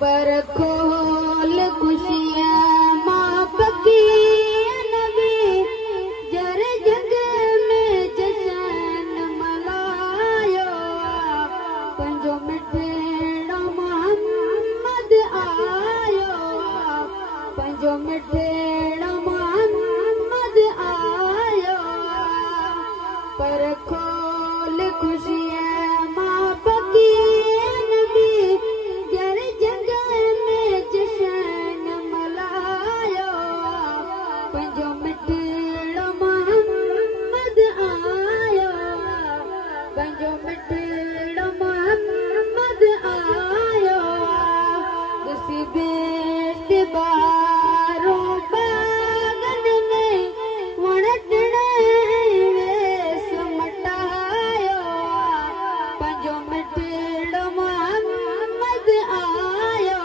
पर खोल खुशियां मां पकी नबी जर जग में जशन मलायो पंजो मिठड़ो मोहम्मद आयो पंजो मिठड़ो मोहम्मद आयो पर खोल खुशियां मां पकी नबी जर जग में जशन मलायो पंजो मिठड़ो मोहम्मद आयो पंजो मिठड़ो मोहम्मद आयो दसी बेस्ट बारो बागन में वणटड़े वेस मटायो पंजो मिठड़ो मोहम्मद आयो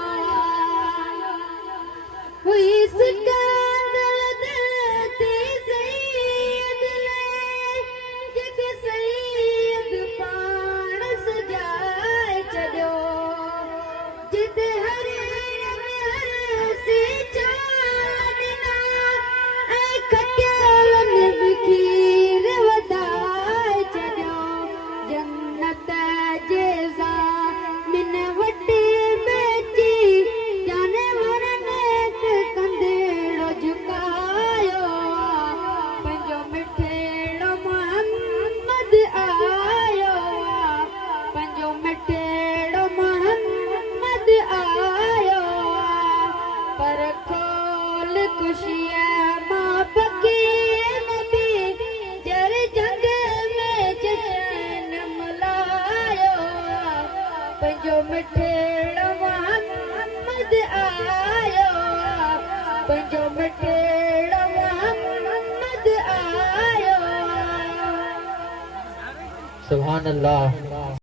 हुई सिकंदर देती सईद ले जग सईद पाण सजाए छॾियो जिते हरे सी चांदना ऐं खटियालनि बि खीर वधाए छॾियो जन्नत जे ज़ामिन वटि बेची जानवरनि कंदेड़ो झुकायो पंहिंजो मिठड़ो मोहम्मद आयो पंहिंजो मिठड़ो मोहम्मद आयो पर खोल खुशियां मां पकी नबी जर जग में जशन मलायो पंहिंजो मिठड़ो मोहम्मद आयो पंहिंजो मिठड़ो मोहम्मद आयो सुभान अल्लाह।